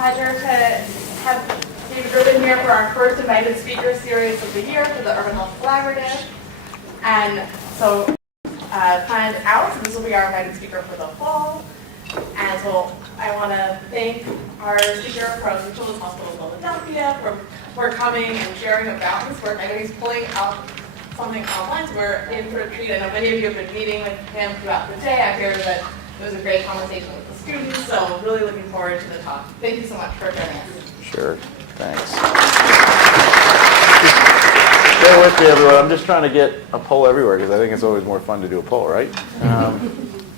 pleasure to have David Rubin here for our first invited speaker series of the year for the Urban Health Collaborative. And so planned out, so this will be our invited speaker for the fall. And so I want to thank our speaker from the Children's Hospital of Philadelphia for coming and sharing about this work. I know he's pulling up something online, so we're in for a treat. I know many of you have been meeting with him throughout the day. I heard that it was a great conversation with the students, so really looking forward to the talk. Thank you so much for joining us. Sure, thanks. Bear with me, everyone. I'm just trying to get a poll everywhere because I think it's always more fun to do a poll, right?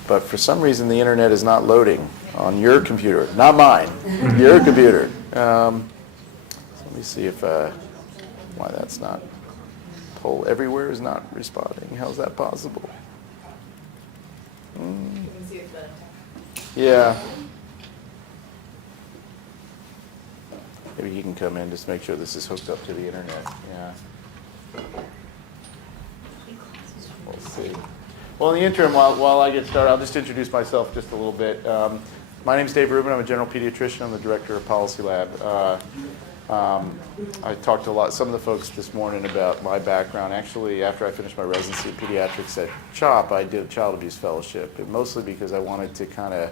But for some reason, the internet is not loading on your computer, not mine, your computer. So let me see if why that's not. Poll everywhere is not responding. How's that possible? Yeah. Maybe you can come in just to make sure this is hooked up to the internet. Yeah. We'll see. Well, in the interim, while I get started, I'll just introduce myself just a little bit. My name is Dave Rubin. I'm a general pediatrician. I'm the director of PolicyLab. I talked to some of the folks this morning about my background. Actually, after I finished my residency in pediatrics at CHOP, I did a child abuse fellowship, and mostly because I wanted to kind of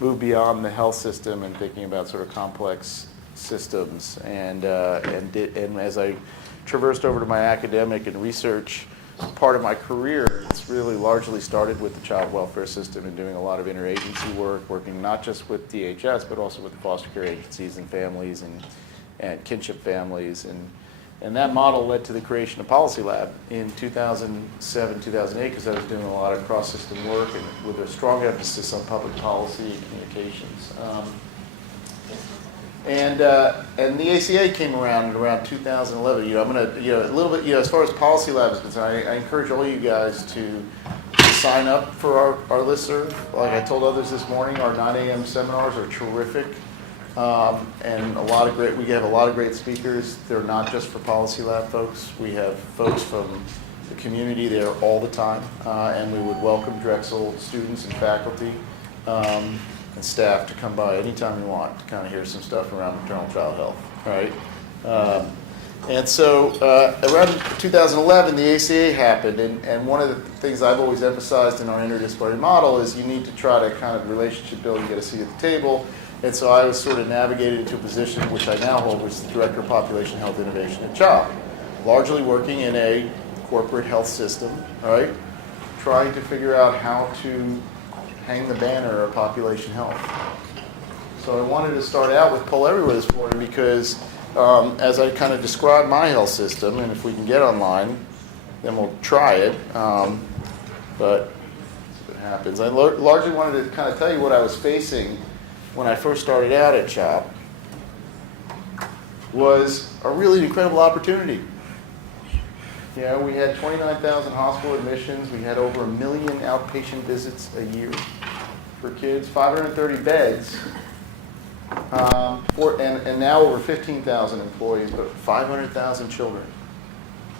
move beyond the health system and thinking about sort of complex systems. And as I traversed over to my academic and research part of my career, it's really largely started with the child welfare system and doing a lot of interagency work, working not just with DHS, but also with the foster care agencies and families and kinship families. And that model led to the creation of PolicyLab in 2007, 2008, because I was doing a lot of cross-system work and with a strong emphasis on public policy and communications. And the ACA came around 2011. I'm going to, a little bit, as far as PolicyLab is concerned, I encourage all you guys to sign up for our listserv. Like I told others this morning, our 9 a.m. seminars are terrific. And we have a lot of great speakers. They're not just for PolicyLab folks. We have folks from the community there all the time. And we would welcome Drexel students and faculty and staff to come by anytime you want to kind of hear some stuff around maternal child health, right? And so around 2011, the ACA happened, and one of the things I've always emphasized in our interdisciplinary model is you need to try to kind of relationship build and get a seat at the table. And so I was sort of navigated into a position which I now hold, which is the Director of Population Health Innovation at CHOP, largely working in a corporate health system, right? Trying to figure out how to hang the banner of population health. So I wanted to start out with Poll Everywhere this morning because as I kind of describe my health system, and if we can get online, then we'll try it, but if it happens. I largely wanted to kind of tell you what I was facing when I first started out at CHOP was a really incredible opportunity. We had 29,000 hospital admissions. We had over 1 million outpatient visits a year for kids, 530 beds, and now over 15,000 employees, but 500,000 children,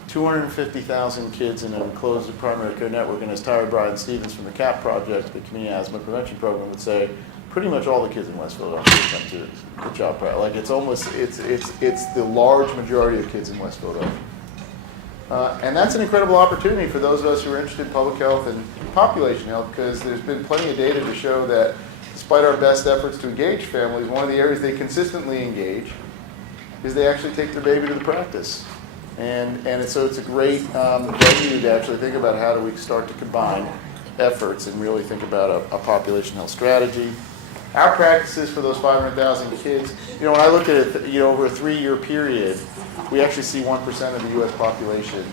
250,000 kids in an enclosed primary care network. And as Tyra Bryan Stevens from the CAP Project, the Community Asthma Prevention Program, would say, pretty much all the kids in West Philadelphia come to the CHOP Project. Like it's the large majority of kids in West Philadelphia. And that's an incredible opportunity for those of us who are interested in public health and population health, because there's been plenty of data to show that despite our best efforts to engage families, one of the areas they consistently engage is they actually take their baby to the practice. And so it's a great venue to actually think about how do we start to combine efforts and really think about a population health strategy. Our practices for those 500,000 kids, when I look at it, over a 3-year period, we actually see 1% of the U.S. population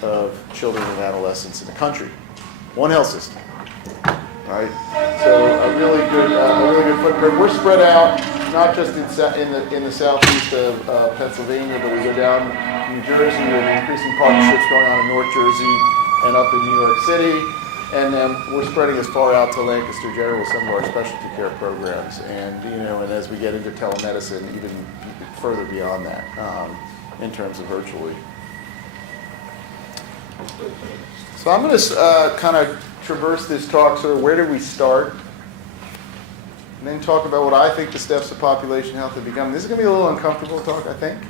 of children and adolescents in the country. One health system, right? So a really good footprint. We're spread out, not just in the southeast of Pennsylvania, but we go down New Jersey. We have increasing partnerships going on in North Jersey and up in New York City. And then we're spreading as far out to Lancaster General with some of our specialty care programs. And, and as we get into telemedicine, even further beyond that in terms of virtually. So I'm going to kind of traverse this talk. So where do we start? and then talk about what I think the steps of population health have become. This is going to be a little uncomfortable talk, I think,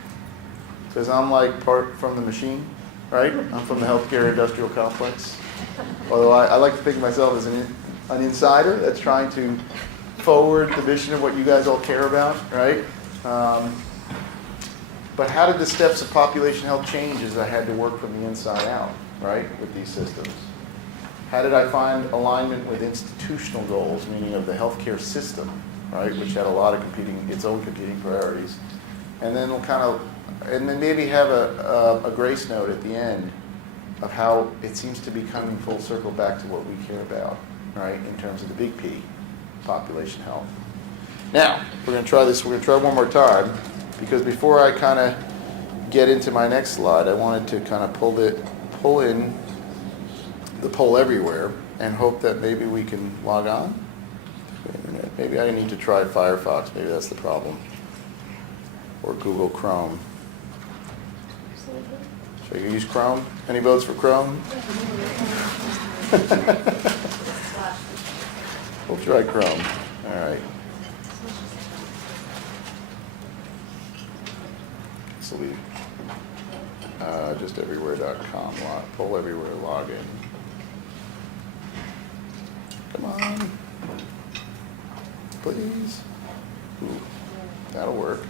because I'm like part from the machine, right? I'm from the healthcare industrial complex. Although I like to think of myself as an insider that's trying to forward the mission of what you guys all care about, right? But how did the steps of population health change as I had to work from the inside out, right, with these systems? How did I find alignment with institutional goals, meaning of the healthcare system, right, which had a lot of its own competing priorities? And then maybe have a grace note at the end of how it seems to be coming full circle back to what we care about, right, in terms of the big P, population health. Now, we're going to try this. We're going to try one more time, because before I kind of get into my next slide, I wanted to kind of pull in the poll everywhere and hope that maybe we can log on. Maybe I need to try Firefox. Maybe that's the problem. Or Google Chrome. Should I use Chrome? Any votes for Chrome? We'll try Chrome. All right. This will be justeverywhere.com. Poll everywhere login. Come on. Please. Ooh, that'll work.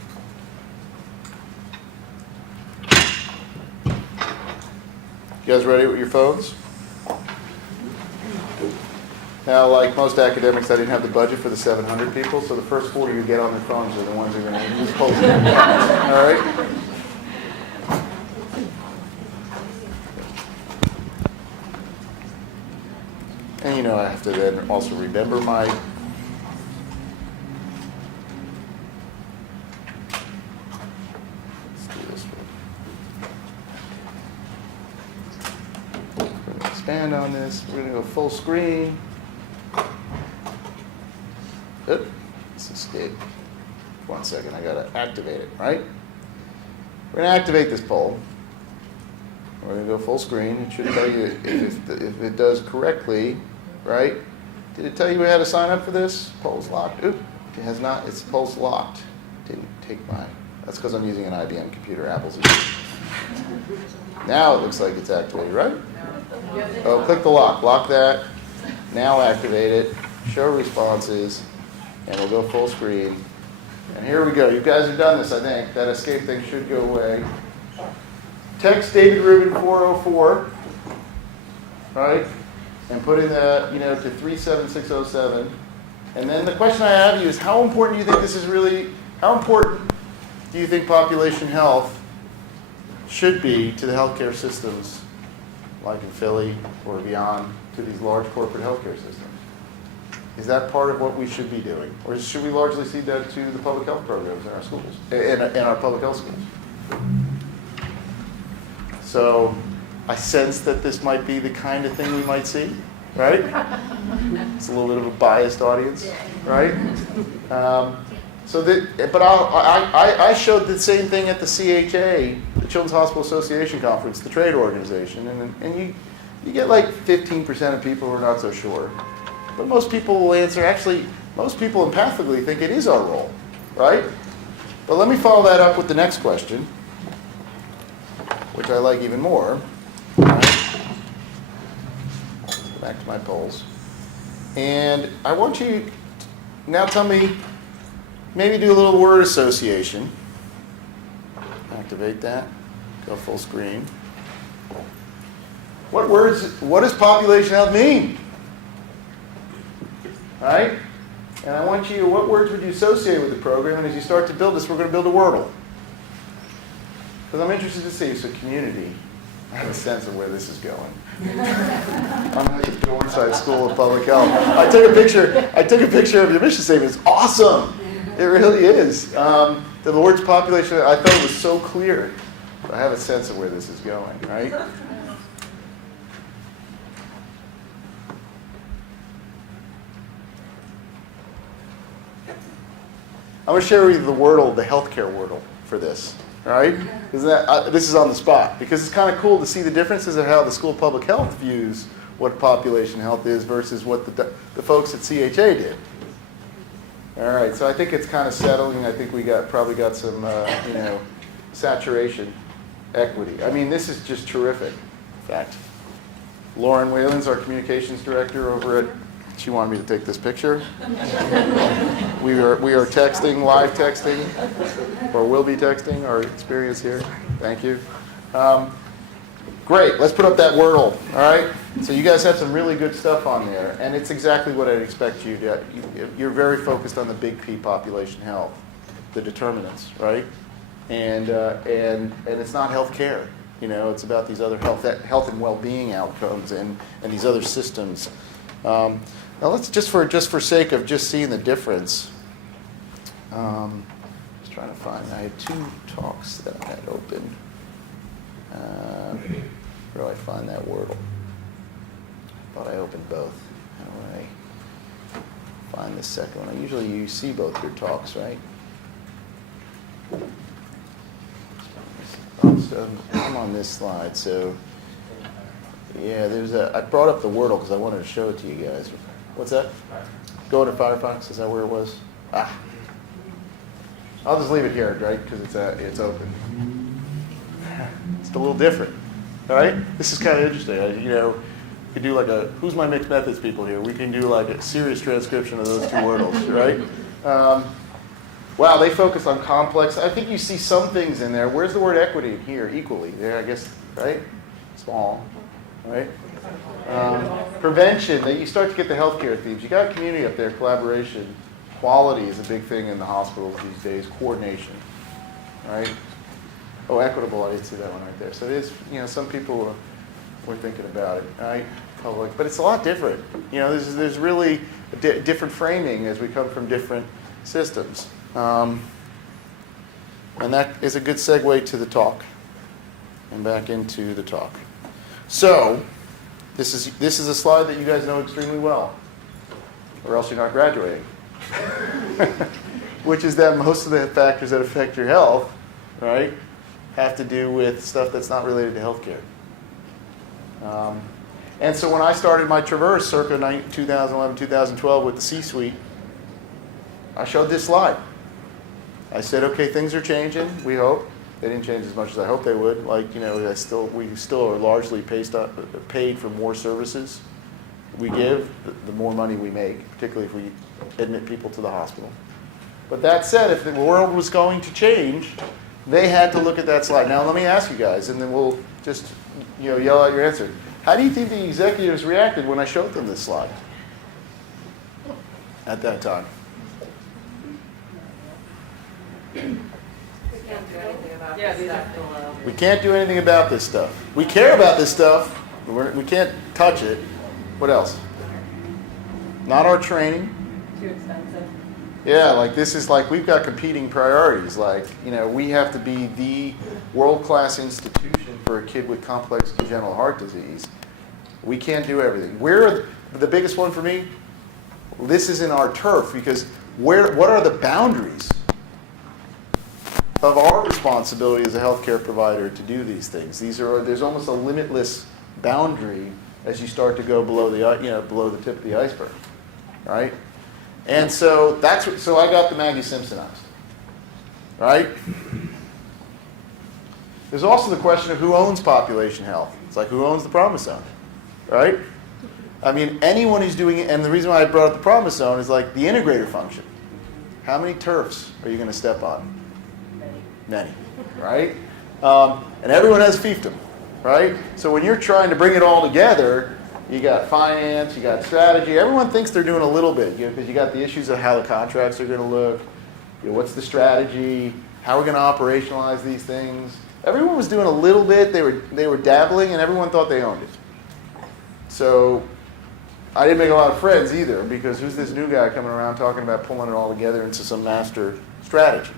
You guys ready with your phones? Now, like most academics, I didn't have the budget for the 700 people, so the first 40 you get on their phones are the ones who are going to use polls. All right? And you know, I have to then also remember my expand on this. We're going to go full screen. Oop, let's escape. 1 second, I got to activate it, right? We're going to activate this poll. We're going to go full screen. It should tell you if it does correctly, right? Did it tell you how to sign up for this? Poll's locked. Oop, it has not. It's poll's locked. Didn't take mine. That's because I'm using an IBM computer. Apple's. Now it looks like it's activated, right? Oh, click the lock. Lock that. Now activate it. Show responses. And we'll go full screen. And here we go. You guys have done this, I think. That escape thing should go away. Text David Rubin 404. Right? And put in the, to 37607. And then the question I have you is, how important do you think this is really, how important do you think population health should be to the healthcare systems, like in Philly or beyond, to these large corporate healthcare systems? Is that part of what we should be doing? Or should we largely cede that to the public health programs in our schools, in our public health schools? So I sense that this might be the kind of thing we might see, right? It's a little bit of a biased audience, right? But I showed the same thing at the CHA, the Children's Hospital Association Conference, the trade organization, and you get like 15% of people who are not so sure. But most people will answer, actually, most people empathically think it is our role, right? But let me follow that up with the next question, which I like even more. Right? Let's go back to my polls. And I want you to now tell me, maybe do a little word association. Activate that. Go full screen. What does population health mean? Right? And I want you, what words would you associate with the program? And as you start to build this, we're going to build a Wordle. Because I'm interested to see, so community, I have a sense of where this is going. I'm at the Northside School of Public Health. I took a picture of your mission statement. It's awesome. It really is. The Lord's population, I thought it was so clear. But I have a sense of where this is going, right? I'm going to share with you the Wordle, the healthcare Wordle for this, all right? This is on the spot, because it's kind of cool to see the differences of how the School of Public Health views what population health is versus what the folks at CHA did. All right, so I think it's kind of settling. I think we probably got some, saturation equity. I mean, this is just terrific. In fact, Lauren Whalen's our communications director over at, she wanted me to take this picture. We are texting, live texting, or will be texting our experience here. Thank you. Great, let's put up that Wordle, all right? So you guys have some really good stuff on there, and it's exactly what I'd expect you to. You're very focused on the big P, population health, the determinants, right? And it's not health care. It's about these other health and well-being outcomes and these other systems. Now let's just for sake of just seeing the difference. Just trying to find. I had 2 talks that I had open. Where do I find that Wordle? I thought I opened both. How do I find the second one? Usually you see both your talks, right? So I'm on this slide. So yeah, I brought up the Wordle because I wanted to show it to you guys. What's that? Go to Firefox. Is that where it was? I'll just leave it here, right? Because it's open. It's a little different. All right? This is kind of interesting. We could do like who's my mixed methods people here? We can do like a serious transcription of those 2 Wordles, right? Wow, they focus on complex. I think you see some things in there. Where's the word equity in here? Equally. There, I guess, right? Small, right? Prevention. You start to get the healthcare themes. You got community up there, collaboration. Quality is a big thing in the hospitals these days. Coordination, right? Oh, equitable, I did see that one right there. So it is, some people were thinking about it, right? Public, but it's a lot different. There's really a different framing as we come from different systems. And that is a good segue to the talk and back into the talk. So this is a slide that you guys know extremely well, or else you're not graduating, which is that most of the factors that affect your health, right, have to do with stuff that's not related to healthcare. And so when I started my traverse circa 2011, 2012 with the C-suite, I showed this slide. I said, okay, things are changing, we hope. They didn't change as much as I hoped they would. We still are largely paid for more services we give, the more money we make, particularly if we admit people to the hospital. But that said, if the world was going to change, they had to look at that slide. Now let me ask you guys, and then we'll just yell out your answer. How do you think the executives reacted when I showed them this slide at that time? We can't do anything about this stuff. We care about this stuff, but we can't touch it. What else? Not our training. Too expensive. Yeah, this is we've got competing priorities. We have to be the world-class institution for a kid with complex congenital heart disease. We can't do everything. The biggest one for me, this is in our turf, because what are the boundaries of our responsibility as a healthcare provider to do these things? There's almost a limitless boundary as you start to go below the tip of the iceberg, right? And so I got the Maggie Simpsonized, right? There's also the question of who owns population health. It's who owns the promise zone, right? I mean, anyone who's doing it, and the reason why I brought up the promise zone is the integrator function. How many turfs are you going to step on? Many, right? And everyone has fiefdom, right? So when you're trying to bring it all together, you got finance, you got strategy. Everyone thinks they're doing a little bit, because you got the issues of how the contracts are going to look, what's the strategy, how we're going to operationalize these things. Everyone was doing a little bit. They were dabbling, and everyone thought they owned it. So I didn't make a lot of friends either, because who's this new guy coming around talking about pulling it all together into some master strategy?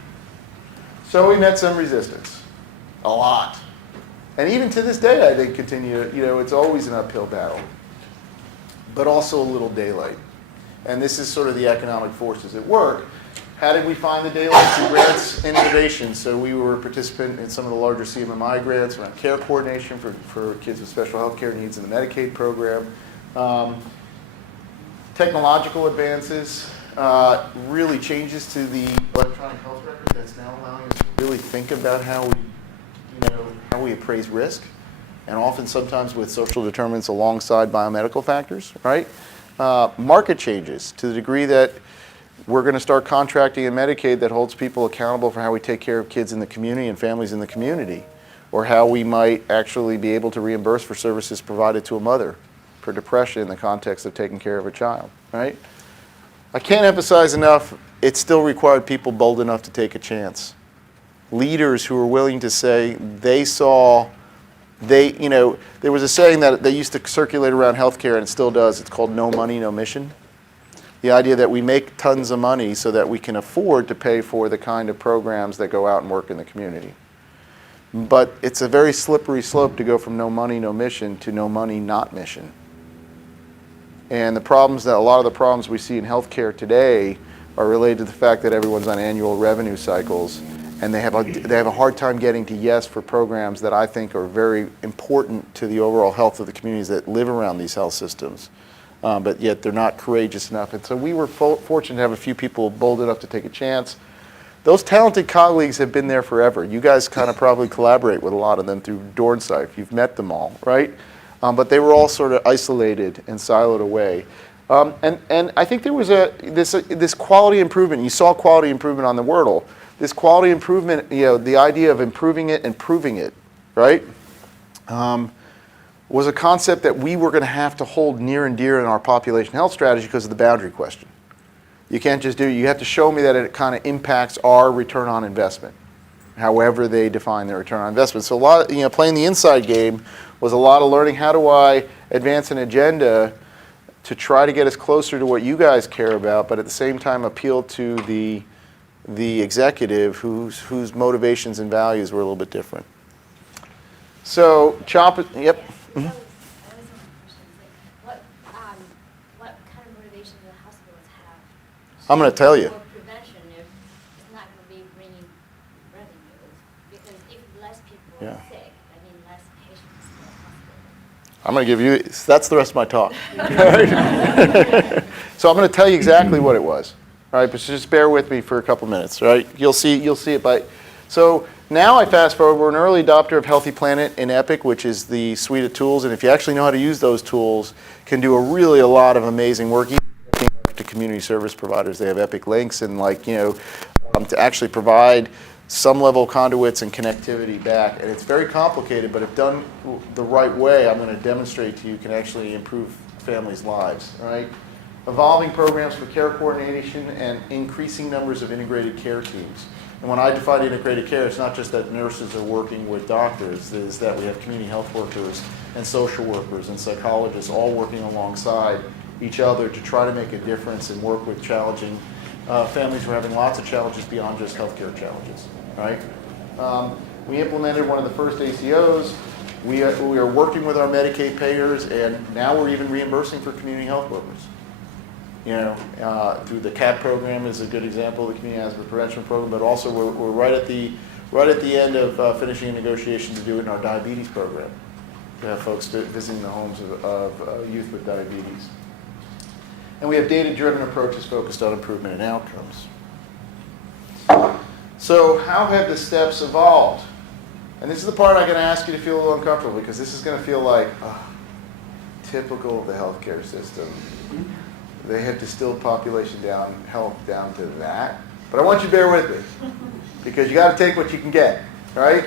So we met some resistance, a lot. And even to this day, I think it's always an uphill battle, but also a little daylight. And this is sort of the economic forces at work. How did we find the daylight? Through grants and innovation. So we were a participant in some of the larger CMMI grants around care coordination for kids with special health care needs in the Medicaid program. Technological advances. really changes to the electronic health record that's now allowing us to really think about how we appraise risk, and often sometimes with social determinants alongside biomedical factors, right? Market changes to the degree that we're going to start contracting in Medicaid that holds people accountable for how we take care of kids in the community and families in the community, or how we might actually be able to reimburse for services provided to a mother for depression in the context of taking care of a child, right? I can't emphasize enough, it still required people bold enough to take a chance. Leaders who were willing to say there was a saying that they used to circulate around healthcare, and it still does. It's called no money, no mission. The idea that we make tons of money so that we can afford to pay for the kind of programs that go out and work in the community. But it's a very slippery slope to go from no money, no mission to no money, not mission. And a lot of the problems we see in healthcare today are related to the fact that everyone's on annual revenue cycles, and they have a hard time getting to yes for programs that I think are very important to the overall health of the communities that live around these health systems. But yet they're not courageous enough. And so we were fortunate to have a few people bold enough to take a chance. Those talented colleagues have been there forever. You guys kind of probably collaborate with a lot of them through Dornsife. You've met them all, right? But they were all sort of isolated and siloed away. And I think there was this quality improvement. You saw quality improvement on the Wordle. This quality improvement, the idea of improving it and proving it, right? Was a concept that we were going to have to hold near and dear in our population health strategy because of the boundary question. You can't just you have to show me that it kind of impacts our return on investment, however they define their return on investment. So a lot, playing the inside game was a lot of learning how do I advance an agenda to try to get us closer to what you guys care about, but at the same time appeal to the executive whose motivations and values were a little bit different. So yep. Mm-hmm. I always have questions like what kind of motivation do the hospitals have? I'm going to tell you. For prevention, if it's not going to be bringing revenue, because if less people are sick, I mean less patients in the hospital. I'm going to give you. That's the rest of my talk. So I'm going to tell you exactly what it was. All right, but just bear with me for a couple minutes. Right, you'll see it by. So now I fast forward. We're an early adopter of Healthy Planet in Epic, which is the suite of tools. And if you actually know how to use those tools, can do a lot of amazing work. Even to community service providers, they have Epic links and to actually provide some level of conduits and connectivity back. And it's very complicated, but if done the right way, I'm going to demonstrate to you can actually improve families' lives. Right. Evolving programs for care coordination and increasing numbers of integrated care teams. And when I define integrated care, it's not just that nurses are working with doctors, it's that we have community health workers and social workers and psychologists all working alongside each other to try to make a difference and work with challenging families who are having lots of challenges beyond just healthcare challenges, right? We implemented one of the first ACOs. We are working with our Medicaid payers, and now we're even reimbursing for community health workers. Through the CAP program is a good example of the community asthma prevention program, but also we're right at the end of finishing a negotiation to do it in our diabetes program. To have folks visiting the homes of youth with diabetes. And we have data-driven approaches focused on improvement in outcomes. So how have the steps evolved? And this is the part I'm going to ask you to feel a little uncomfortable, because this is going to feel like typical of the healthcare system. They have distilled population health down to that. But I want you to bear with me, because you got to take what you can get, right?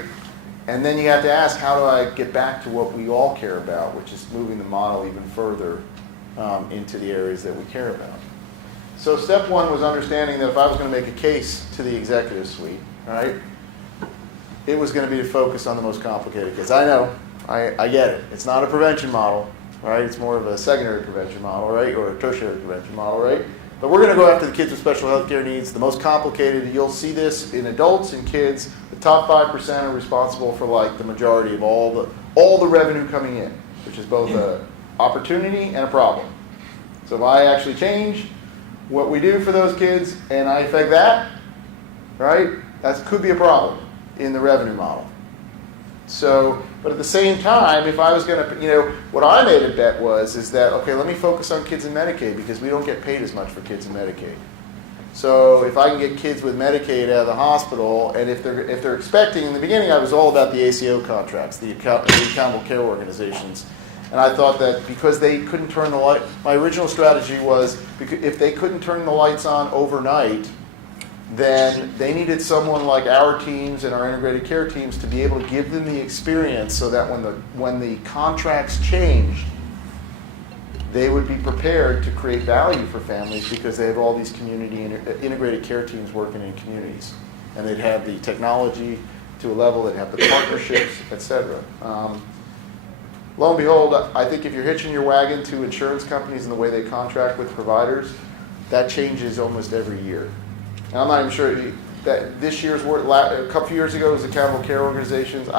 And then you have to ask, how do I get back to what we all care about, which is moving the model even further into the areas that we care about. So step one was understanding that if I was going to make a case to the executive suite, right, it was going to be to focus on the most complicated kids. I know, I get it. It's not a prevention model. Right? It's more of a secondary prevention model, right? Or a tertiary prevention model, right? But we're going to go after the kids with special health care needs, the most complicated. You'll see this in adults and kids. The top 5% are responsible for the majority of all the revenue coming in, which is both an opportunity and a problem. So if I actually change what we do for those kids and I affect that, right? That could be a problem in the revenue model. So, but at the same time, if I was going to, what I made a bet is that, okay, let me focus on kids in Medicaid because we don't get paid as much for kids in Medicaid. So if I can get kids with Medicaid out of the hospital, and if they're expecting, in the beginning I was all about the ACO contracts, the accountable care organizations. And I thought that because they couldn't turn the light, my original strategy was if they couldn't turn the lights on overnight, then they needed someone like our teams and our integrated care teams to be able to give them the experience so that when the contracts changed, they would be prepared to create value for families because they have all these community integrated care teams working in communities. And they'd have the technology to a level, they'd have the partnerships, et cetera. Lo and behold, I think if you're hitching your wagon to insurance companies and the way they contract with providers, that changes almost every year. And I'm not even sure that this year's word, a couple years ago, was accountable care organizations.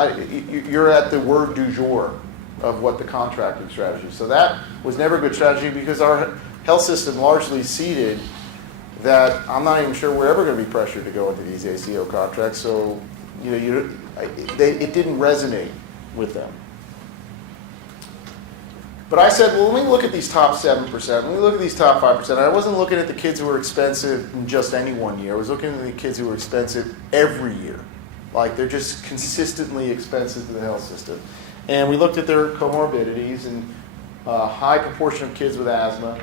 You're at the word du jour of what the contracting strategy. So that was never a good strategy because our health system largely ceded that I'm not even sure we're ever going to be pressured to go into these ACO contracts. So it didn't resonate with them. But I said, well, let me look at these top 7%. Let me look at these top 5%. I wasn't looking at the kids who were expensive in just any one year. I was looking at the kids who were expensive every year. Like they're just consistently expensive to the health system. And we looked at their comorbidities, and a high proportion of kids with asthma,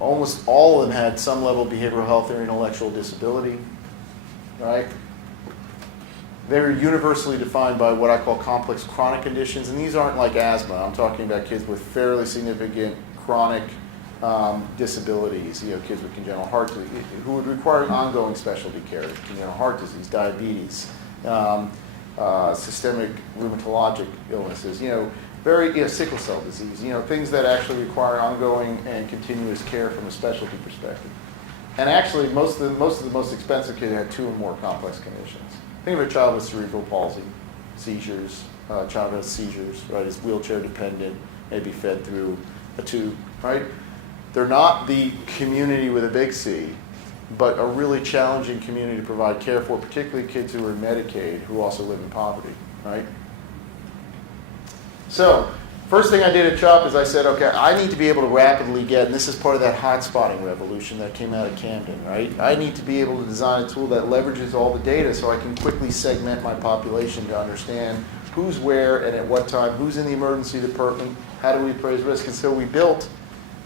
almost all of them had some level of behavioral health or intellectual disability, right? They're universally defined by what I call complex chronic conditions, and these aren't like asthma. I'm talking about kids with fairly significant chronic disabilities, kids with congenital heart disease, who would require ongoing specialty care, congenital heart disease, diabetes, systemic rheumatologic illnesses, very sickle cell disease, things that actually require ongoing and continuous care from a specialty perspective. And actually, most of the most expensive kids had 2 or more complex conditions. Think of a child with cerebral palsy, seizures, child has seizures, right? Is wheelchair dependent, maybe fed through a tube, right? They're not the community with a big C, but a really challenging community to provide care for, particularly kids who are in Medicaid who also live in poverty, right? So, first thing I did at CHOP is I said, okay, I need to be able to rapidly get, and this is part of that hotspotting revolution that came out of Camden, right? I need to be able to design a tool that leverages all the data so I can quickly segment my population to understand who's where and at what time, who's in the emergency department, how do we appraise risk. And so we built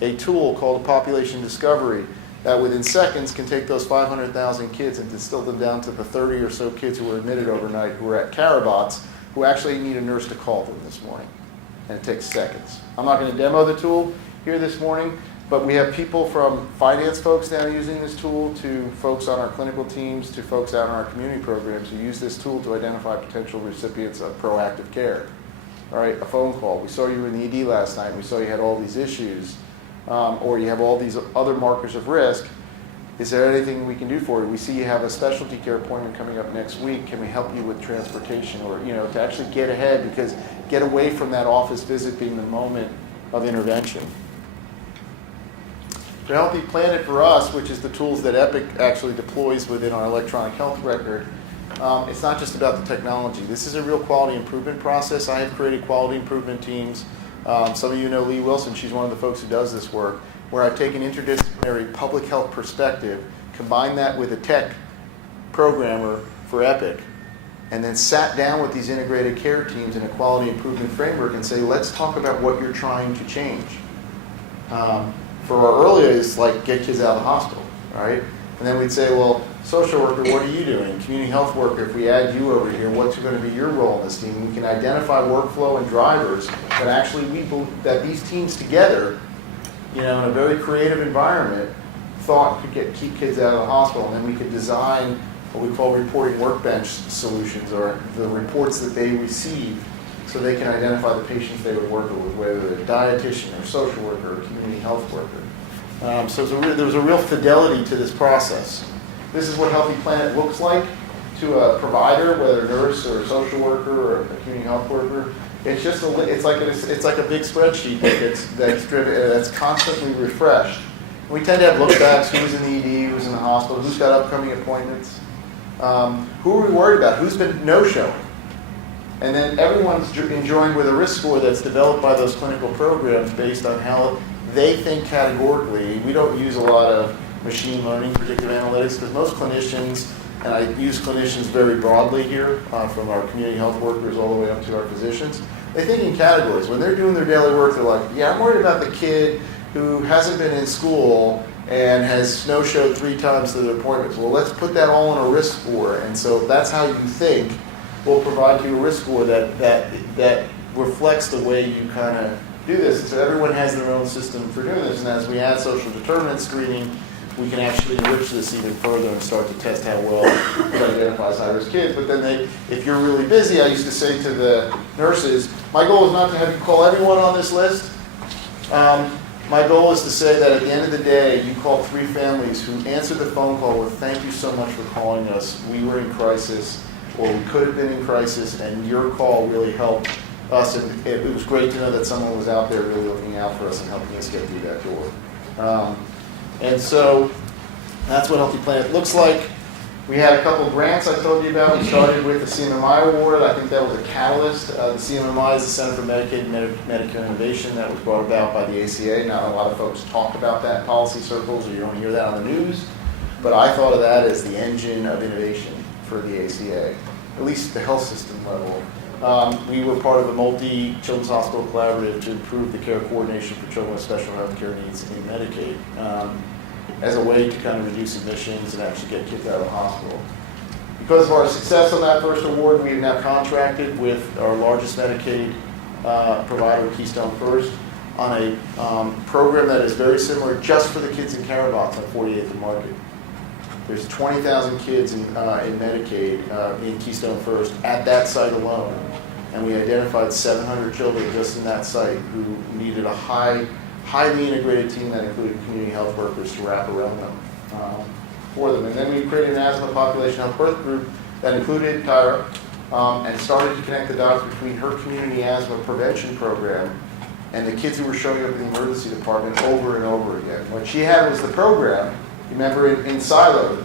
a tool called Population Discovery that within seconds can take those 500,000 kids and distill them down to the 30 or so kids who were admitted overnight who were at Carabots who actually need a nurse to call them this morning. And it takes seconds. I'm not going to demo the tool here this morning, but we have people from finance folks now using this tool to folks on our clinical teams to folks out in our community programs who use this tool to identify potential recipients of proactive care. All right, a phone call. We saw you in the ED last night. We saw you had all these issues, or you have all these other markers of risk. Is there anything we can do for you? We see you have a specialty care appointment coming up next week. Can we help you with transportation, or to actually get ahead, because get away from that office visit being the moment of intervention. For Healthy Planet for us, which is the tools that Epic actually deploys within our electronic health record, it's not just about the technology. This is a real quality improvement process. I have created quality improvement teams. Some of you know Lee Wilson. She's one of the folks who does this work, where I've taken interdisciplinary public health perspective, combined that with a tech programmer for Epic, and then sat down with these integrated care teams in a quality improvement framework and say, let's talk about what you're trying to change. For our earlier, it's like get kids out of the hospital, right? And then we'd say, well, social worker, what are you doing? Community health worker, if we add you over here, what's going to be your role in this team? We can identify workflow and drivers that actually we believe that these teams together, in a very creative environment, thought could keep kids out of the hospital, and then we could design what we call reporting workbench solutions, or the reports that they receive, so they can identify the patients they would work with, whether they're a dietitian or social worker or community health worker. So there was a real fidelity to this process. This is what Healthy Planet looks like to a provider, whether a nurse or a social worker or a community health worker. It's just it's like a big spreadsheet that's constantly refreshed. We tend to have look backs: who's in the ED, who's in the hospital, who's got upcoming appointments, who are we worried about, who's been no-showing. And then everyone's joined with a risk score that's developed by those clinical programs based on how they think categorically. We don't use a lot of machine learning predictive analytics because most clinicians, and I use clinicians very broadly here, from our community health workers all the way up to our physicians, they think in categories. When they're doing their daily work, they're like, yeah, I'm worried about the kid who hasn't been in school and has no-showed 3 times to their appointments. Well, let's put that all in a risk score. And so that's how you think. We'll provide you a risk score that reflects the way you kind of do this. And so everyone has their own system for doing this. And as we add social determinant screening, we can actually enrich this even further and start to test how well it identifies high-risk kids. But then if you're really busy, I used to say to the nurses, my goal is not to have you call everyone on this list. My goal is to say that at the end of the day, you call 3 families who answered the phone call with, thank you so much for calling us. We were in crisis, or we could have been in crisis, and your call really helped us. And it was great to know that someone was out there really looking out for us and helping us get through that door. And so that's what Healthy Planet looks like. We had a couple of grants I told you about. We started with the CMMI award. I think that was a catalyst. The CMMI is the Center for Medicaid and Medicare Innovation that was brought about by the ACA. Not a lot of folks talk about that in policy circles, or you don't hear that on the news. But I thought of that as the engine of innovation for the ACA, at least at the health system level. We were part of a multi-children's hospital collaborative to improve the care coordination for children with special health care needs in Medicaid, as a way to kind of reduce admissions and actually get kids out of the hospital. Because of our success on that first award, we have now contracted with our largest Medicaid provider, Keystone First, on a program that is very similar just for the kids in care box on 48th and Market. There's 20,000 kids in Medicaid in Keystone First at that site alone. And we identified 700 children just in that site who needed a highly integrated team that included community health workers to wrap around them for them. And then we created an asthma population health birth group that included Tyra and started to connect the dots between her community asthma prevention program and the kids who were showing up in the emergency department over and over again. What she had was the program, remember, in siloed.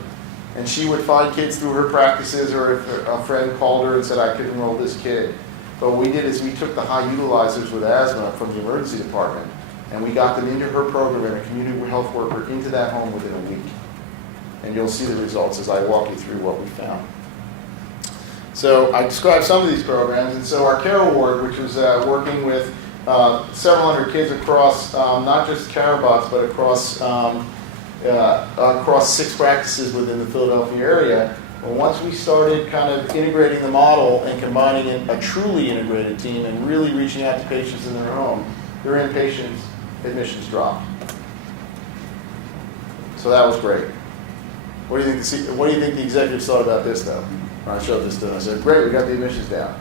And she would find kids through her practices, or if a friend called her and said, I could enroll this kid. But what we did is we took the high utilizers with asthma from the emergency department, and we got them into her program and a community health worker into that home within a week. And you'll see the results as I walk you through what we found. So I described some of these programs, and so our CARE Award, which was working with several hundred kids across not just CareBots, but across 6 practices within the Philadelphia area. Well, once we started kind of integrating the model and combining a truly integrated team and really reaching out to patients in their home, their inpatient admissions dropped. So that was great. What do you think the executives thought about this, though? I showed this to them. I said, great, we got the admissions down.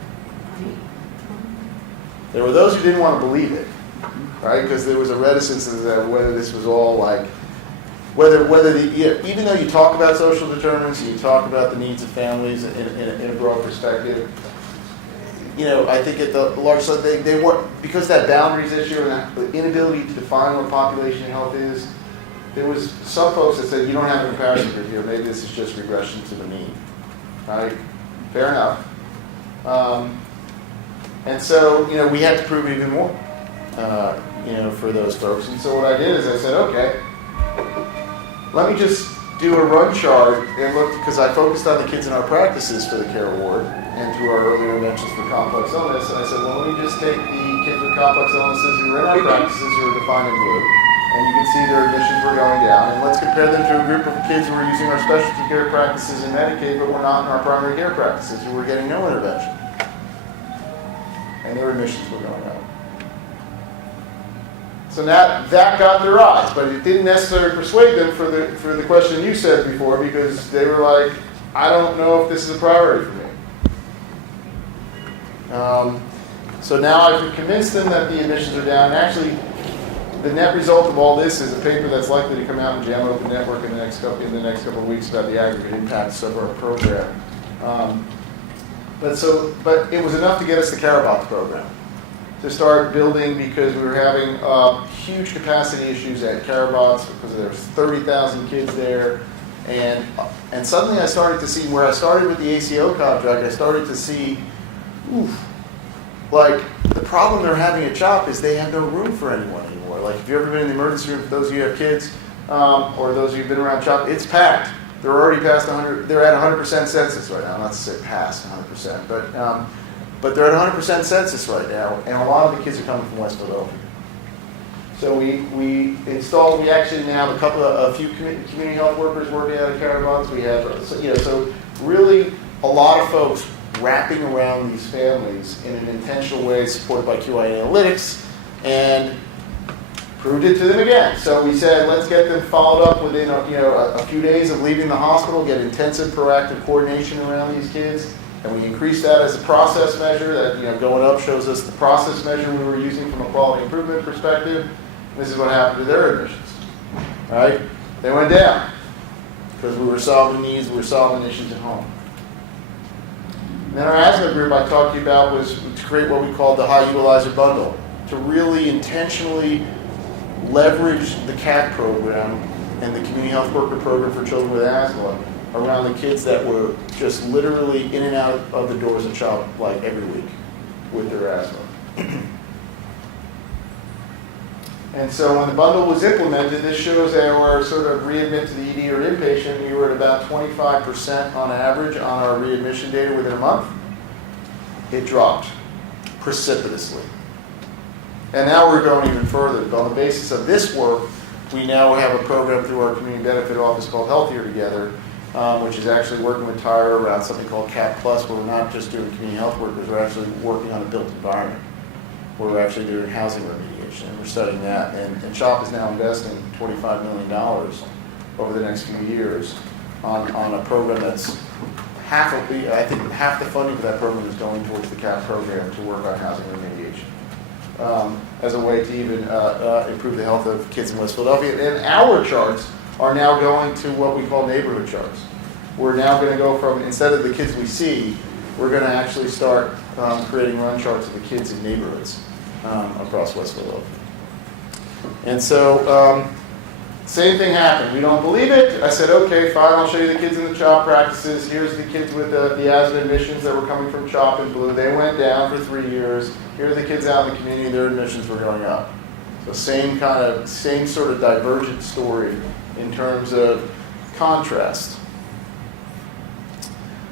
There were those who didn't want to believe it, right? Because there was a reticence as to whether this was all like, even though you talk about social determinants and you talk about the needs of families in a broad perspective, I think at the large side, they weren't, because that boundaries issue and that inability to define what population health is, there was some folks that said, you don't have a comparison group here, maybe this is just regression to the mean, right? Fair enough. And so, we had to prove even more, for those folks. And so what I did is I said, okay, let me just do a run chart and look, because I focused on the kids in our practices for the CARE Award and through our earlier interventions for complex illness. And I said, well, let me just take the kids with complex illnesses who are in our practices who are defined in blue, and you can see their admissions were going down. And let's compare them to a group of kids who are using our specialty care practices in Medicaid, but were not in our primary care practices, who were getting no intervention. And their admissions were going up. So that got their eyes, but it didn't necessarily persuade them for the question you said before, because they were like, I don't know if this is a priority for me. So now I can convince them that the admissions are down. And actually, the net result of all this is a paper that's likely to come out in JAMA Open Network in the next couple of weeks about the aggregate impacts of our program. But it was enough to get us the CareBots program to start building, because we were having huge capacity issues at CareBots because there was 30,000 kids there. And suddenly I started to see, where I started with the ACO contract, I started to see oof. Like, the problem they're having at CHOP is they have no room for anyone anymore. Like, if you've ever been in the emergency room, for those of you who have kids, or those of you who've been around CHOP, it's packed. They're already past 100, they're at 100% census right now. Not to say past 100%, but they're at 100% census right now, and a lot of the kids are coming from West Philadelphia. So we actually now have a few community health workers working out of Caravans. We have, so really a lot of folks wrapping around these families in an intentional way, supported by QI analytics, and proved it to them again. So we said, let's get them followed up within a few days of leaving the hospital, get intensive proactive coordination around these kids, and we increased that as a process measure. That going up shows us the process measure we were using from a quality improvement perspective. This is what happened to their admissions. All right, they went down because we were solving needs, we were solving issues at home. And then our asthma group I talked to you about was to create what we called the high utilizer bundle, to really intentionally leverage the CAT program and the community health worker program for children with asthma around the kids that were just literally in and out of the doors of CHOP like every week with their asthma. And so when the bundle was implemented, this shows our sort of readmit to the ED or inpatient. We were at about 25% on average on our readmission data within a month. It dropped precipitously. And now we're going even further. On the basis of this work, we now have a program through our community benefit office called Healthier Together, which is actually working with Tyra around something called CAP Plus, where we're not just doing community health workers, we're actually working on a built environment, where we're actually doing housing remediation, and we're studying that. And CHOP is now investing $25 million over the next few years on a program that's half the funding for that program is going towards the CAP program to work on housing remediation as a way to even improve the health of kids in West Philadelphia. And our charts are now going to what we call neighborhood charts. We're now going to go from, instead of the kids we see, we're going to actually start creating run charts of the kids in neighborhoods across West Philadelphia. And so, same thing happened. We don't believe it. I said, okay, fine, I'll show you the kids in the CHOP practices. Here's the kids with the asthma admissions that were coming from CHOP in blue. They went down for 3 years. Here are the kids out in the community, their admissions were going up. So same sort of divergent story in terms of contrast.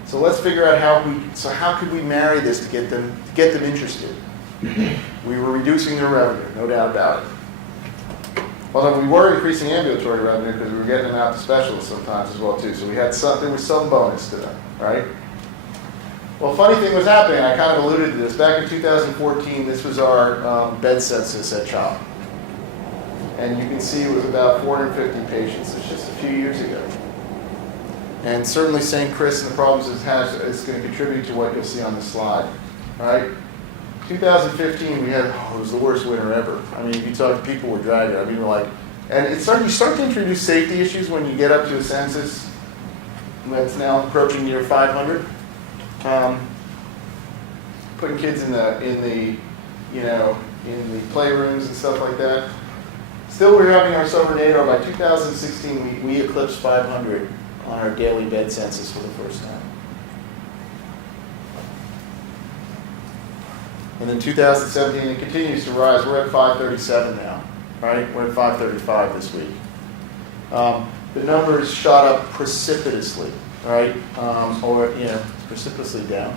So let's figure out how could we marry this to get them interested. We were reducing their revenue, no doubt about it. Although we were increasing ambulatory revenue because we were getting them out to specialists sometimes as well too. So there was some bonus to them, right? Well, funny thing was happening. I kind of alluded to this. Back in 2014, this was our bed census at CHOP. And you can see it was about 450 patients. It's just a few years ago. And certainly St. Chris and the problems it has is going to contribute to what you'll see on the slide, right? 2015, it was the worst winter ever. I mean, if you talk to people, we're dragging. I mean, you start to introduce safety issues when you get up to a census that's now approaching near 500. Putting kids in the playrooms and stuff like that. Still, we're having our summer data. By 2016, we eclipsed 500 on our daily bed census for the first time. And then 2017, it continues to rise. We're at 537 now, right? We're at 535 this week. The numbers shot up precipitously, right? Precipitously down.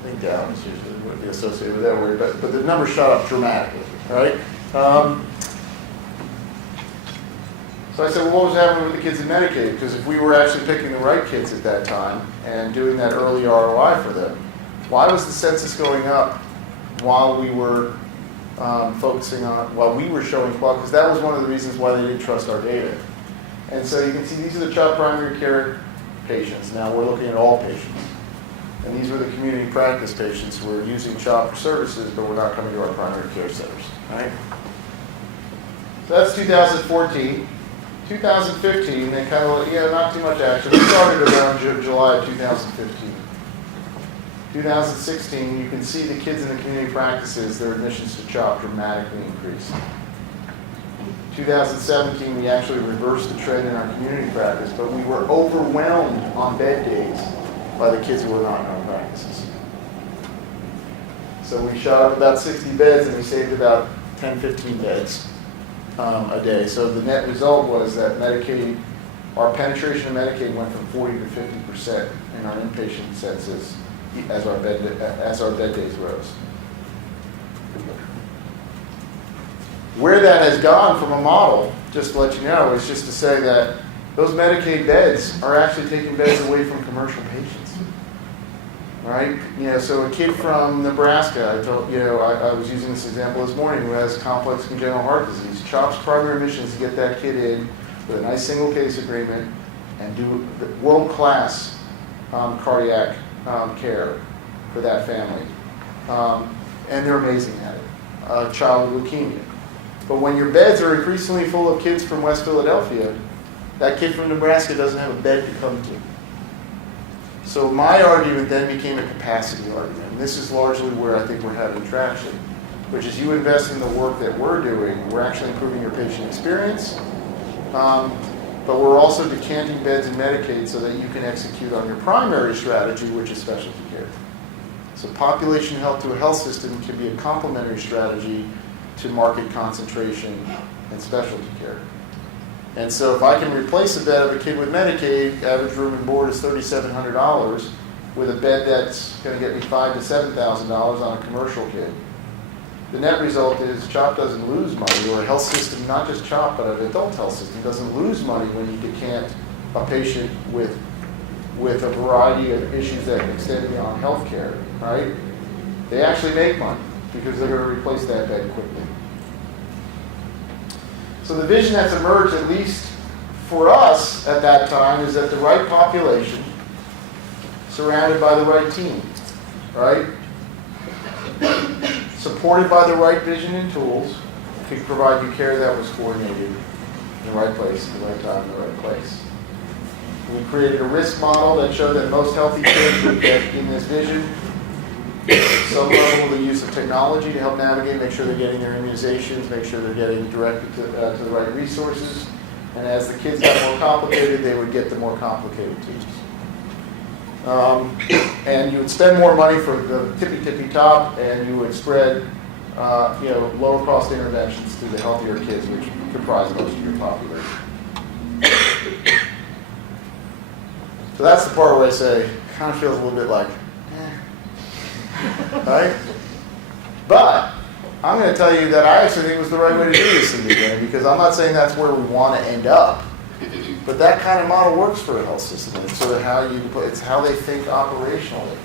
I think down is usually what would be associated with that word, but the numbers shot up dramatically, right? So I said, well, what was happening with the kids in Medicaid? Because if we were actually picking the right kids at that time and doing that early ROI for them, why was the census going up while we were while we were showing quality? Because that was one of the reasons why they didn't trust our data. And so you can see these are the CHOP primary care patients. Now we're looking at all patients. And these were the community practice patients who were using CHOP for services, but were not coming to our primary care centers, right? So that's 2014. 2015, they kind of, not too much action. We started around July of 2015. 2016, you can see the kids in the community practices, their admissions to CHOP dramatically increased. 2017, we actually reversed the trend in our community practice, but we were overwhelmed on bed days by the kids who were not in our practices. So we shot up about 60 beds and we saved about 10, 15 beds a day. So the net result was that Medicaid, our penetration of Medicaid went from 40 to 50% in our inpatient census as our bed days rose. Where that has gone from a model, just to let you know, is just to say that those Medicaid beds are actually taking beds away from commercial patients. Right? So a kid from Nebraska, I was using this example this morning, who has complex congenital heart disease. CHOP's primary mission is to get that kid in with a nice single case agreement and do world-class cardiac care for that family. And they're amazing at it. A child with leukemia. But when your beds are increasingly full of kids from West Philadelphia, that kid from Nebraska doesn't have a bed to come to. So my argument then became a capacity argument. And this is largely where I think we're having traction, which is you invest in the work that we're doing, we're actually improving your patient experience, but we're also decanting beds in Medicaid so that you can execute on your primary strategy, which is specialty care. So population health to a health system can be a complementary strategy to market concentration and specialty care. And so if I can replace a bed of a kid with Medicaid, average room and board is $3,700, with a bed that's going to get me $5,000 to $7,000 on a commercial kid, the net result is CHOP doesn't lose money, or a health system, not just CHOP, but an adult health system, doesn't lose money when you decant a patient with a variety of issues that extend beyond health care, right? They actually make money because they're going to replace that bed quickly. So the vision that's emerged, at least for us at that time, is that the right population, surrounded by the right team, right? Supported by the right vision and tools, could provide you care that was coordinated in the right place, at the right time, in the right place. We created a risk model that showed that most healthy kids would get in this vision some level of the use of technology to help navigate, make sure they're getting their immunizations, make sure they're getting directed to the right resources. And as the kids got more complicated, they would get the more complicated teams. And you would spend more money for the tippy top, and you would spread lower cost interventions to the healthier kids, which comprise most of your population. So that's the part where I say, kind of feels a little bit like, right? But I'm going to tell you that I actually think it was the right way to do this in the beginning, because I'm not saying that's where we want to end up, but that kind of model works for a health system. It's sort of it's how they think operationally.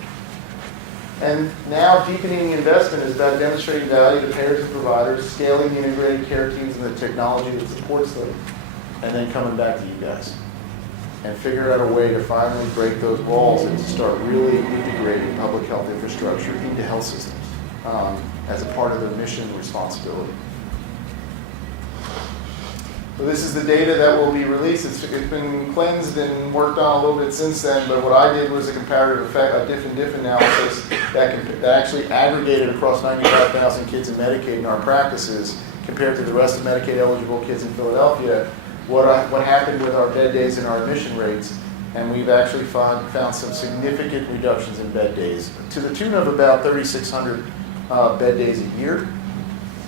And now deepening investment is about demonstrating value to payers and providers, scaling the integrated care teams and the technology that supports them, and then coming back to you guys and figure out a way to finally break those walls and to start really integrating public health infrastructure into health systems as a part of their mission and responsibility. So this is the data that will be released. It's been cleansed and worked on a little bit since then, but what I did was a comparative effect, a diff analysis that actually aggregated across 95,000 kids in Medicaid in our practices compared to the rest of Medicaid eligible kids in Philadelphia, what happened with our bed days and our admission rates, and we've actually found some significant reductions in bed days to the tune of about 3,600 bed days a year,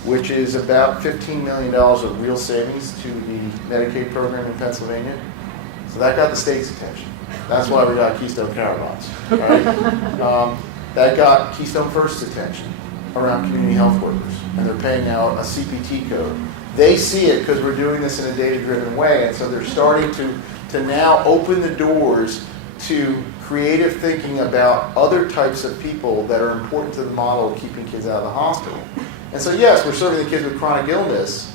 which is about $15 million of real savings to the Medicaid program in Pennsylvania. So that got the state's attention. That's why we got Keystone Caravans, right? That got Keystone First's attention around community health workers, and they're paying out a CPT code. They see it because we're doing this in a data-driven way, and so they're starting to now open the doors to creative thinking about other types of people that are important to the model of keeping kids out of the hospital. And so yes, we're serving the kids with chronic illness,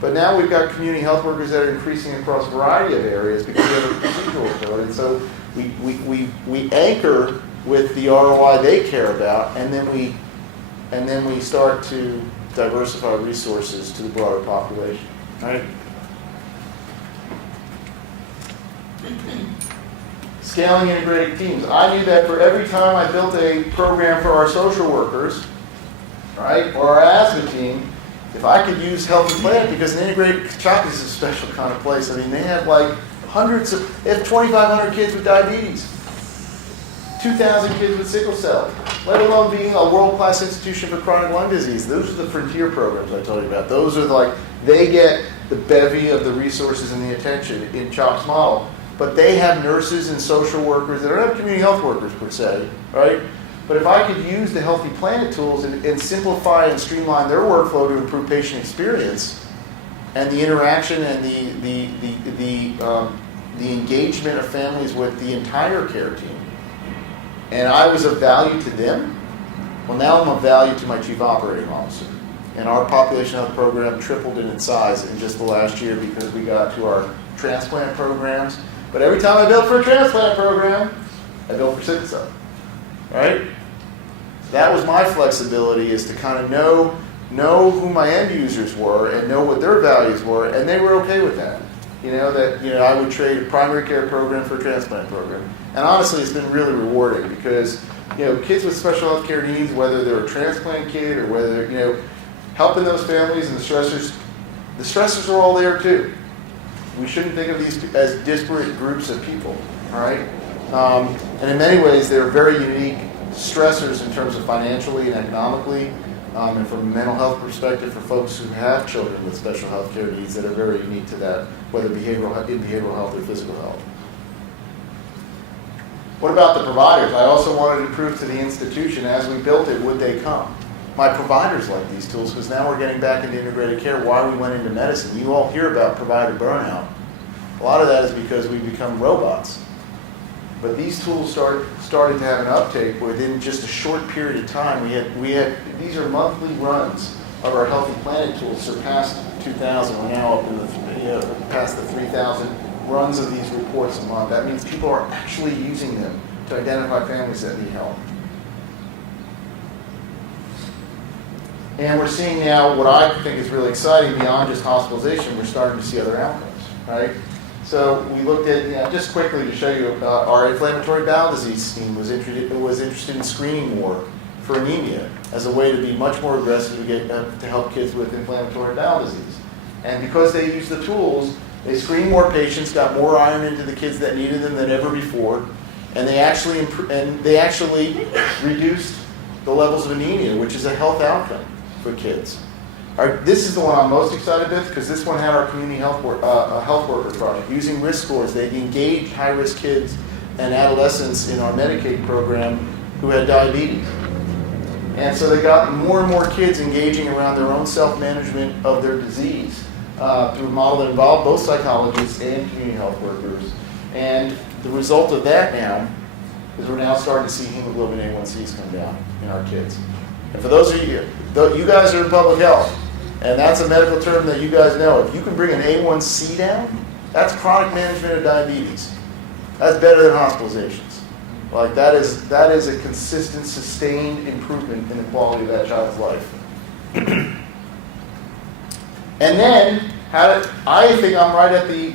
but now we've got community health workers that are increasing across a variety of areas because we have a procedural code. And so we anchor with the ROI they care about, and then we start to diversify resources to the broader population. Right? Scaling integrated teams. I knew that for every time I built a program for our social workers, right, or our asthma team, if I could use Health and Planet, because an integrated CHOP is a special kind of place. I mean, they have like they have 2,500 kids with diabetes, 2,000 kids with sickle cell, let alone being a world-class institution for chronic lung disease. Those are the frontier programs I told you about. Those are they get the bevy of the resources and the attention in CHOP's model. But they have nurses and social workers that don't have community health workers per se, right? But if I could use the Healthy Planet tools and simplify and streamline their workflow to improve patient experience and the interaction and the engagement of families with the entire care team, and I was of value to them, well, now I'm of value to my chief operating officer. And our population health program tripled in its size in just the last year because we got to our transplant programs. But every time I built for a transplant program, I built for sickle cell, right? That was my flexibility, is to kind of know who my end users were and know what their values were, and they were okay with that. I would trade a primary care program for a transplant program. And honestly, it's been really rewarding because, kids with special health care needs, whether they're a transplant kid or whether, helping those families and the stressors are all there too. We shouldn't think of these as disparate groups of people, all right? And in many ways, they're very unique stressors in terms of financially and economically, and from a mental health perspective for folks who have children with special health care needs that are very unique to that, whether in behavioral health or physical health. What about the providers? I also wanted to prove to the institution, as we built it, would they come? My providers like these tools because now we're getting back into integrated care, why we went into medicine. You all hear about provider burnout. A lot of that is because we've become robots. But these tools started to have an uptake within just a short period of time. We had these are monthly runs of our Healthy Planet tools, surpassed 2,000. We're now up to past the 3,000 runs of these reports a month. That means people are actually using them to identify families that need help. And we're seeing now what I think is really exciting, beyond just hospitalization, we're starting to see other outcomes, right? So we looked at, just quickly to show you, our inflammatory bowel disease team was interested in screening more for anemia as a way to be much more aggressive to help kids with inflammatory bowel disease. And because they used the tools, they screened more patients, got more iron into the kids that needed them than ever before, and they actually reduced the levels of anemia, which is a health outcome for kids. This is the one I'm most excited with because this one had our community health worker project. Using risk scores, they engaged high-risk kids and adolescents in our Medicaid program who had diabetes. And so they got more and more kids engaging around their own self-management of their disease through a model that involved both psychologists and community health workers. And the result of that now is we're now starting to see hemoglobin A1Cs come down in our kids. And for those of you guys are in public health, and that's a medical term that you guys know. If you can bring an A1C down, that's chronic management of diabetes. That's better than hospitalizations. Like that is a consistent, sustained improvement in the quality of that child's life. And then, I think I'm right at the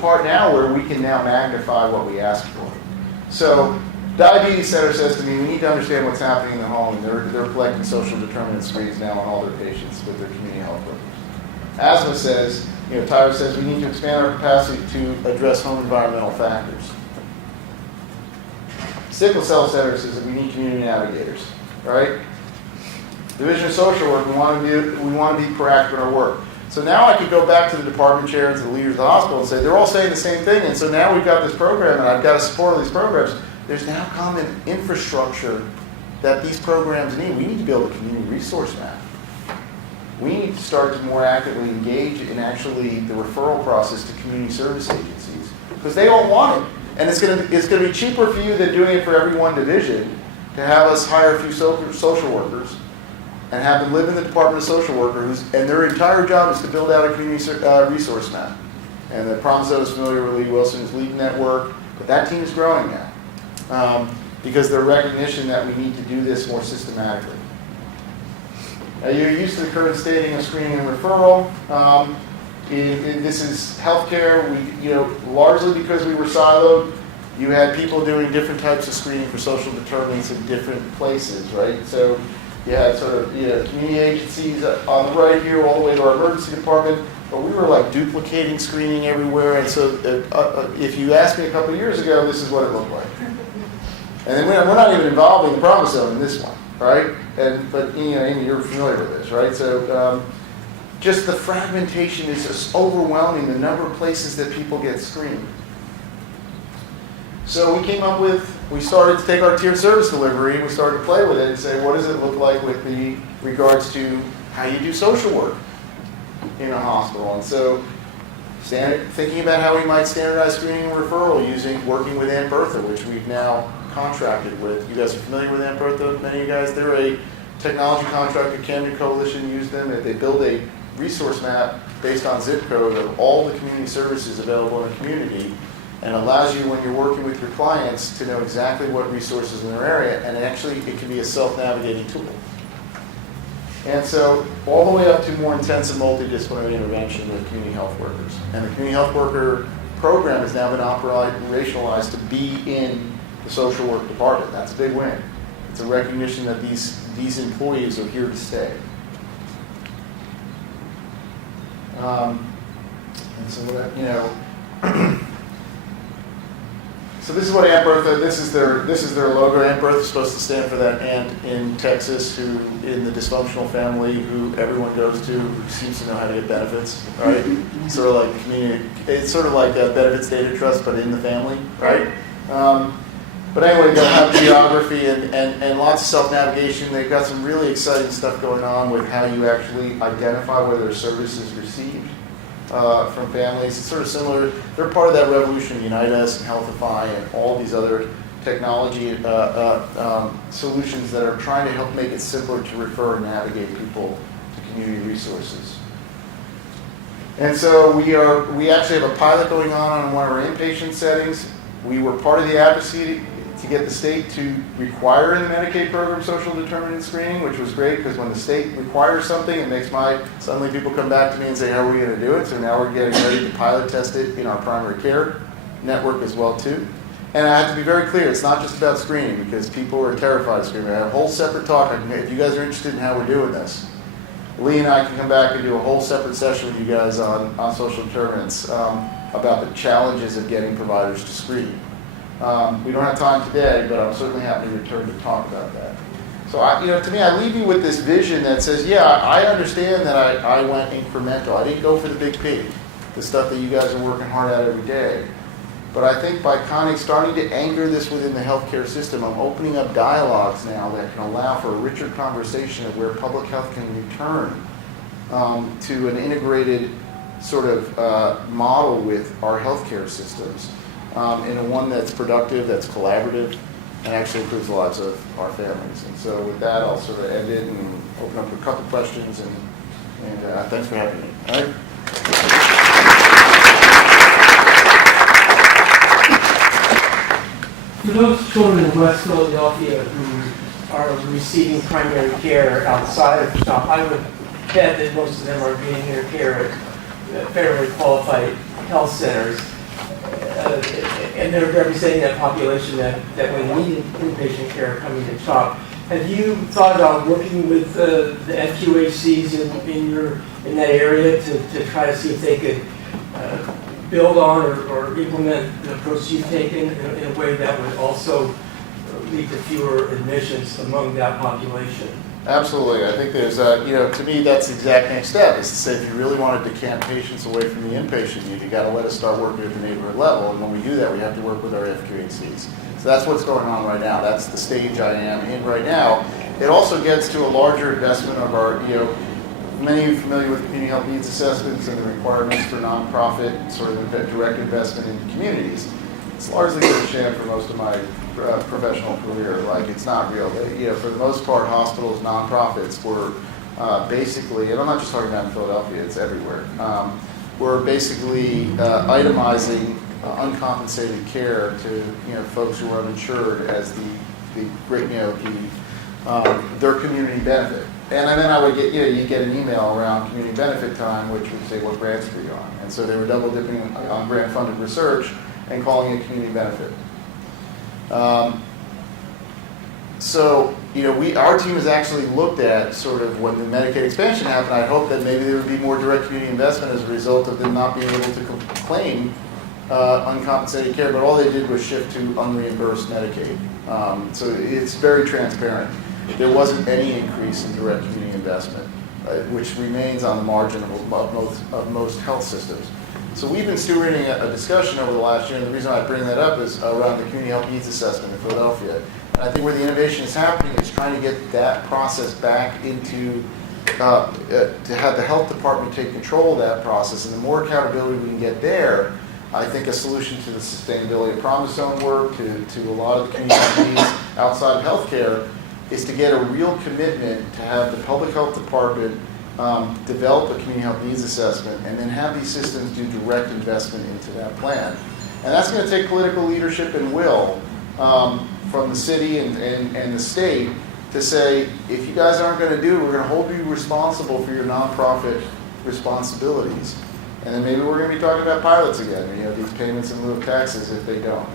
part now where we can now magnify what we ask for. So, Diabetes Center says to me, we need to understand what's happening in the home, and they're collecting social determinant screens now on all their patients with their community health workers. Asthma says, Tyra says, we need to expand our capacity to address home environmental factors. Sickle Cell Center says that we need community navigators, right? Division of Social Work, we want to be proactive in our work. So now I could go back to the department chair and to the leaders of the hospital and say, they're all saying the same thing, and so now we've got this program, and I've got to support all these programs. There's now common infrastructure that these programs need. We need to build a community resource map. We need to start to more actively engage in actually the referral process to community service agencies because they all want it. And it's going to be cheaper for you than doing it for every one division to have us hire a few social workers and have them live in the Department of Social Workers, and their entire job is to build out a community resource map. And the Promise is familiar with Lee Wilson is leading that work, but that team is growing now. Because their recognition that we need to do this more systematically. You're used to the current staging of screening and referral. This is healthcare. Largely because we were siloed, you had people doing different types of screening for social determinants in different places, right? So you had community agencies on the right here, all the way to our emergency department. But we were duplicating screening everywhere, and so if you asked me a couple of years ago, this is what it looked like. And then we're not even involved in the promise zone in this one, right? But Amy, you're familiar with this, right? So just the fragmentation is just overwhelming, the number of places that people get screened. So we started to take our tiered service delivery, we started to play with it and say, what does it look like with regards to how you do social work in a hospital? And so thinking about how we might standardize screening and referral working with Aunt Bertha, which we've now contracted with. You guys are familiar with Aunt Bertha? Many of you guys, they're a technology contractor. Camden Coalition used them. They build a resource map based on zip code of all the community services available in a community, and allows you, when you're working with your clients, to know exactly what resources in their area, and actually it can be a self-navigating tool. And so all the way up to more intensive multidisciplinary intervention with community health workers. And the community health worker program has now been operationalized to be in the social work department. That's a big win. It's a recognition that these employees are here to stay. And so so this is what Aunt Bertha. This is their logo. Aunt Bertha is supposed to stand for that aunt in Texas who, in the dysfunctional family, who everyone goes to, who seems to know how to get benefits, right? Sort of like community. It's sort of like a benefits data trust, but in the family, right? But anyway, they'll have geography and lots of self-navigation. They've got some really exciting stuff going on with how you actually identify whether a service is received from families. It's sort of similar. They're part of that revolution, Unite Us and Healthify and all these other technology solutions that are trying to help make it simpler to refer and navigate people to community resources. And so we actually have a pilot going on one of our inpatient settings. We were part of the advocacy to get the state to require in the Medicaid program social determinant screening, which was great because when the state requires something, it makes suddenly people come back to me and say, how are we going to do it? So now we're getting ready to pilot test it in our primary care network as well too. And I have to be very clear, it's not just about screening because people are terrified of screening. I have a whole separate talk. If you guys are interested in how we're doing this, Lee and I can come back and do a whole separate session with you guys on social determinants about the challenges of getting providers to screen. We don't have time today, but I'm certainly happy to return to talk about that. So, to me, I leave you with this vision that says, yeah, I understand that I went incremental. I didn't go for the big P, the stuff that you guys are working hard at every day. But I think by starting to anchor this within the healthcare system, I'm opening up dialogues now that can allow for a richer conversation of where public health can return to an integrated sort of model with our healthcare systems. In a one that's productive, that's collaborative, and actually improves the lives of our families. And so with that, I'll sort of end it and open up a couple questions, and thanks for having me. All right? For those children in West Philadelphia who are receiving primary care outside of the shop, I would bet that most of them are getting their care at fairly qualified health centers. And they're representing that population that when needing inpatient care coming to CHOP. Have you thought about working with the FQHCs in that area to try to see if they could build on or implement the approach you've taken in a way that would also lead to fewer admissions among that population? Absolutely. I think there's, to me, that's the exact next step, is to say if you really want to decant patients away from the inpatient unit, you got to let us start working at the neighborhood level. And when we do that, we have to work with our FQHCs. So that's what's going on right now. That's the stage I am in right now. It also gets to a larger investment of our, many of you are familiar with community health needs assessments and the requirements for nonprofit sort of direct investment in communities. It's largely been a sham for most of my professional career. Like, it's not real. For the most part, hospitals, nonprofits were basically, and I'm not just talking about in Philadelphia, it's everywhere, we're basically itemizing uncompensated care to folks who are uninsured as the great their community benefit. And then I would get you get an email around community benefit time, which would say what grants were you on, and so they were double dipping on grant funded research and calling it community benefit. So, our team has actually looked at sort of when the Medicaid expansion happened. I hope that maybe there would be more direct community investment as a result of them not being able to claim uncompensated care, but all they did was shift to unreimbursed Medicaid. So it's very transparent. There wasn't any increase in direct community investment, which remains on the margin of most health systems. So we've been stewarding a discussion over the last year, and the reason I bring that up is around the community health needs assessment in Philadelphia. And I think where the innovation is happening is trying to get that process back into, to have the health department take control of that process, and the more accountability we can get there, I think a solution to the sustainability of promise zone work, to a lot of the community needs outside of healthcare, is to get a real commitment to have the public health department develop a community health needs assessment and then have these systems do direct investment into that plan. And that's going to take political leadership and will from the city and the state to say, if you guys aren't going to do it, we're going to hold you responsible for your nonprofit responsibilities. And then maybe we're going to be talking about pilots again, these payments in lieu of taxes if they don't.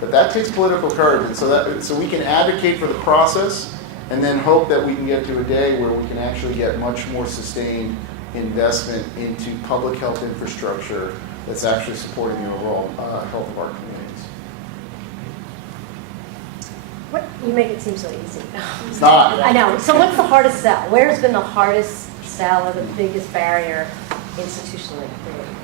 But that takes political courage, and so we can advocate for the process and then hope that we can get to a day where we can actually get much more sustained investment into public health infrastructure that's actually supporting the overall health of our communities. You make it seem so easy. It's not. I know. So what's the hardest sell? Where's been the hardest sell or the biggest barrier institutionally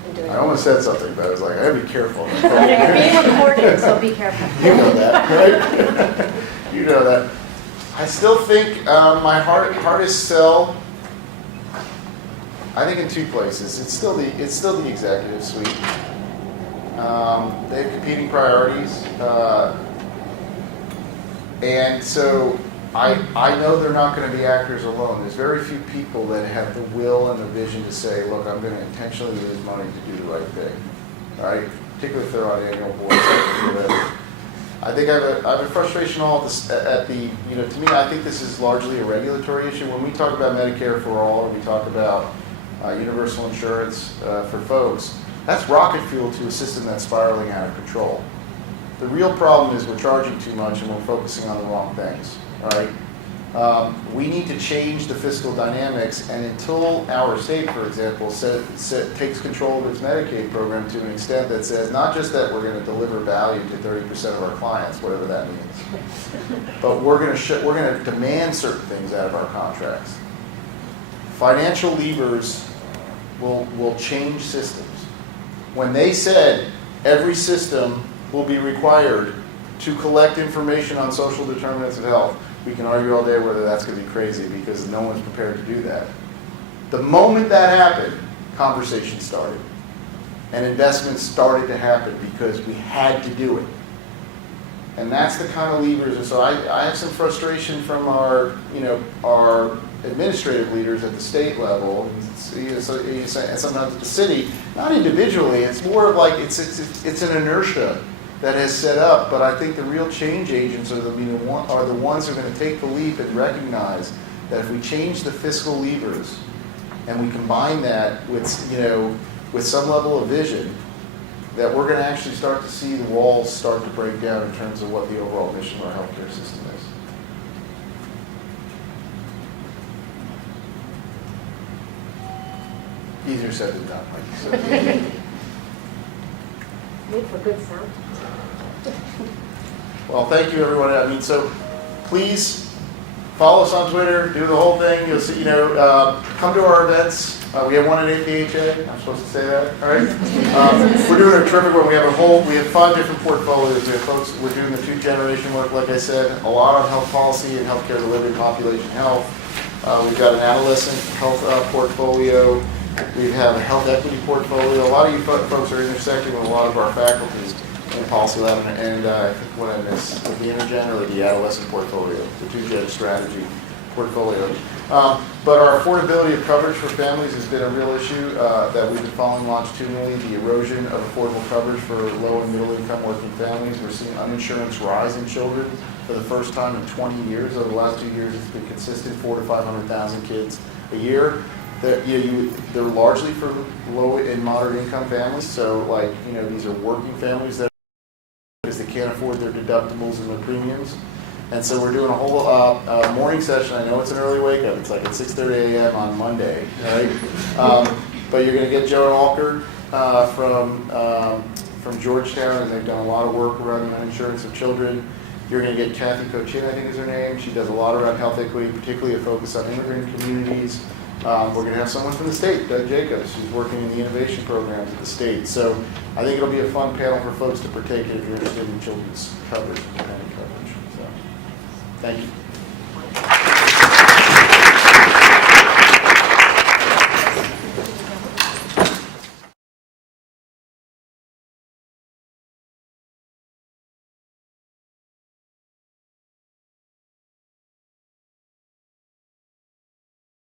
in doing I almost said something, but I was like, I gotta be careful. I know you're being recorded, so be careful. You know that, right? You know that. I still think my hardest sell, I think in two places. It's still the executive suite. They have competing priorities, and so I know they're not going to be actors alone. There's very few people that have the will and the vision to say, look, I'm going to intentionally lose money to do the right thing, right? Particularly if they're on annual boards or whatever. I think I have a frustration all at the, to me, I think this is largely a regulatory issue. When we talk about Medicare for all, or we talk about universal insurance for folks, that's rocket fuel to a system that's spiraling out of control. The real problem is we're charging too much and we're focusing on the wrong things, right? We need to change the fiscal dynamics, and until our state, for example, takes control of its Medicaid program to an extent that says not just that we're going to deliver value to 30% of our clients, whatever that means, but we're going to demand certain things out of our contracts. Financial levers will change systems. When they said every system will be required to collect information on social determinants of health, we can argue all day whether that's going to be crazy because no one's prepared to do that. The moment that happened, conversation started. And investments started to happen because we had to do it. And that's the kind of levers. And so I have some frustration from our administrative leaders at the state level, and sometimes at the city, not individually. It's more of like it's an inertia that has set up, but I think the real change agents are the ones who are going to take the leap and recognize that if we change the fiscal levers and we combine that with some level of vision, that we're going to actually start to see the walls start to break down in terms of what the overall mission of our healthcare system is. Easier said than done, like you said. Need for good sound. Well, thank you, everyone. I mean, so please follow us on Twitter, do the whole thing. You'll see, come to our events. We have one at APHA. I'm supposed to say that, all right? We're doing a terrific one. We have 5 different portfolios. We have folks. We're doing the 2-generation work, like I said, a lot on health policy and healthcare delivery, population health. We've got an adolescent health portfolio. We have a health equity portfolio. A lot of you folks are intersecting with a lot of our faculties in PolicyLab, and I think what I missed with the intergen or the adolescent portfolio, the 2-gen strategy portfolio. But our affordability of coverage for families has been a real issue that we've been following longitudinally, the erosion of affordable coverage for low and middle income working families. We're seeing uninsurance rise in children for the first time in 20 years. Over the last 2 years, it's been consistent, 400,000 to 500,000 kids a year. They're largely for low and moderate income families. So these are working families that because they can't afford their deductibles and their premiums. And so we're doing a whole morning session. I know it's an early wake up. It's like at 6:30 a.m. on Monday, right? But you're going to get Joan Walker from from Georgetown, and they've done a lot of work around the insurance of children. You're going to get Kathy Cochin, I think is her name. She does a lot around health equity, particularly a focus on immigrant communities. We're going to have someone from the state, Doug Jacobs, who's working in the innovation programs at the state. So I think it'll be a fun panel for folks to partake in if you're interested in children's coverage and coverage. So thank you.